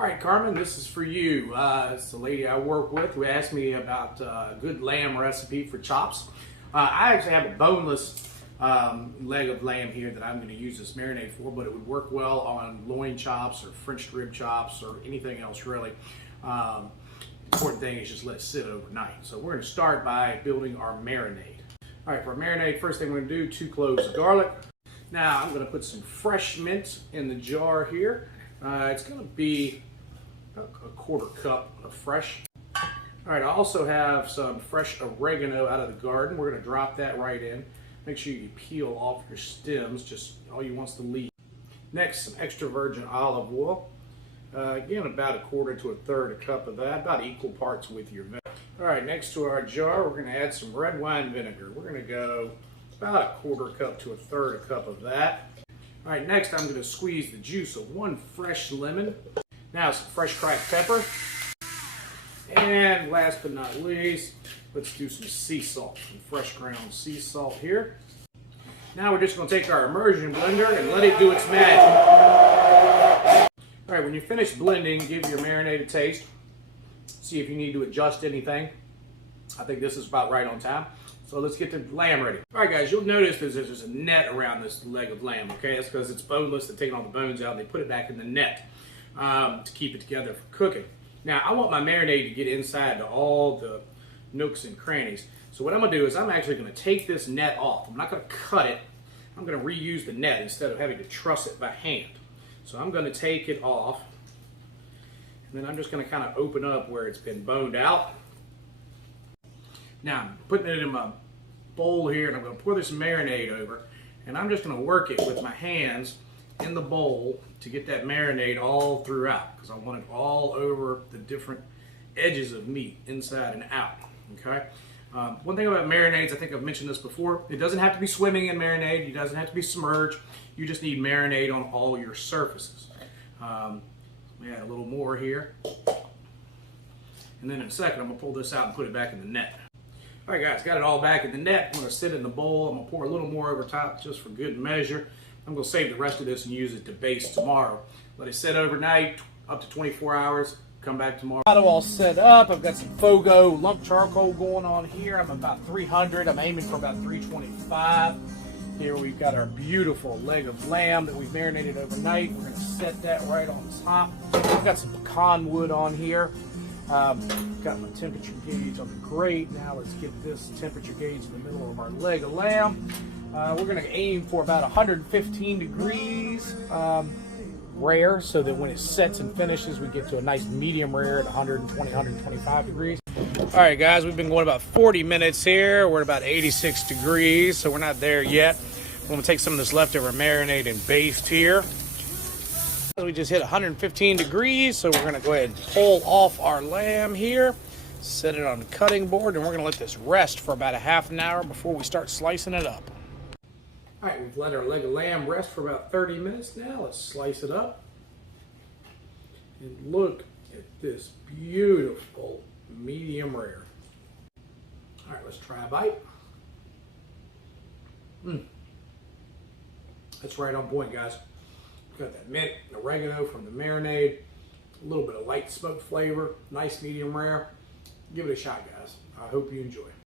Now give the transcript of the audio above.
All right, Carmen, this is for you. It's the lady I work with who asked me about a good lamb recipe for chops. I actually have a boneless leg of lamb here that I'm going to use this marinade for, but it would work well on loin chops or French rib chops or anything else really. Important thing is just let it sit overnight. So we're going to start by building our marinade. All right, for our marinade, first thing we're going to do, 2 cloves of garlic. Now I'm going to put some fresh mint in the jar here. It's going to be a 1/4 cup of fresh. All right, I also have some fresh oregano out of the garden. We're going to drop that right in. Make sure you peel off your stems, just all you want's the leaf. Next, some extra virgin olive oil. Again, about 1/4 to 1/3 cup of that, about equal parts with your vinegar. All right, next to our jar, we're going to add some red wine vinegar. We're going to go about 1/4 cup to 1/3 cup of that. All right, next I'm going to squeeze the juice of 1 fresh lemon. Now some fresh cracked pepper. And last but not least, let's do some sea salt, some fresh ground sea salt here. Now we're just going to take our immersion blender and let it do its magic. All right, when you're finished blending, give your marinade a taste. See if you need to adjust anything. I think this is about right on time. So let's get the lamb ready. All right, guys, you'll notice there's a net around this leg of lamb, okay? That's because it's boneless. They're taking all the bones out and they put it back in the net to keep it together for cooking. Now, I want my marinade to get inside to all the nooks and crannies. So what I'm gonna do is I'm actually gonna take this net off. I'm not gonna cut it. I'm gonna reuse the net instead of having to truss it by hand. So I'm gonna take it off, and then I'm just gonna kind of open up where it's been boned out. Now I'm putting it in my bowl here, and I'm going to pour this marinade over, and I'm just going to work it with my hands in the bowl to get that marinade all throughout, because I want it all over the different edges of meat, inside and out. Okay. One thing about marinades, I think I've mentioned this before, it doesn't have to be swimming in marinade. It doesn't have to be submerged. You just need marinade on all your surfaces. We add a little more here, and then in a second I'm going to pull this out and put it back in the net. All right, guys, got it all back in the net. I'm going to sit in the bowl. I'm going to pour a little more over top just for good measure. I'm going to save the rest of this and use it to baste tomorrow. Let it sit overnight, up to 24 hours. Come back tomorrow. Got it all set up. I've got some Fogo lump charcoal going on here. I'm about 300. I'm aiming for about 325. Here we've got our beautiful leg of lamb that we've marinated overnight. We're going to set that right on top. I've got some pecan wood on here. Got my temperature gauge on the grate. Now let's get this temperature gauge in the middle of our leg of lamb. We're going to aim for about 115 degrees rare, so that when it sets and finishes, we get to a nice medium rare at 120, 125 degrees. All right, guys, we've been going about 40 minutes here. We're at about 86 degrees, so we're not there yet. We're going to take some of this leftover marinade and baste here. We just hit 115 degrees, so we're going to go ahead and pull off our lamb here, set it on the cutting board, and we're going to let this rest for about a half an hour before we start slicing it up. All right, we've let our leg of lamb rest for about 30 minutes now. Let's slice it up. And look at this beautiful medium rare. All right, let's try a bite. That's right on point, guys. Got that mint and oregano from the marinade, a little bit of light smoke flavor, nice medium rare. Give it a shot, guys. I hope you enjoy.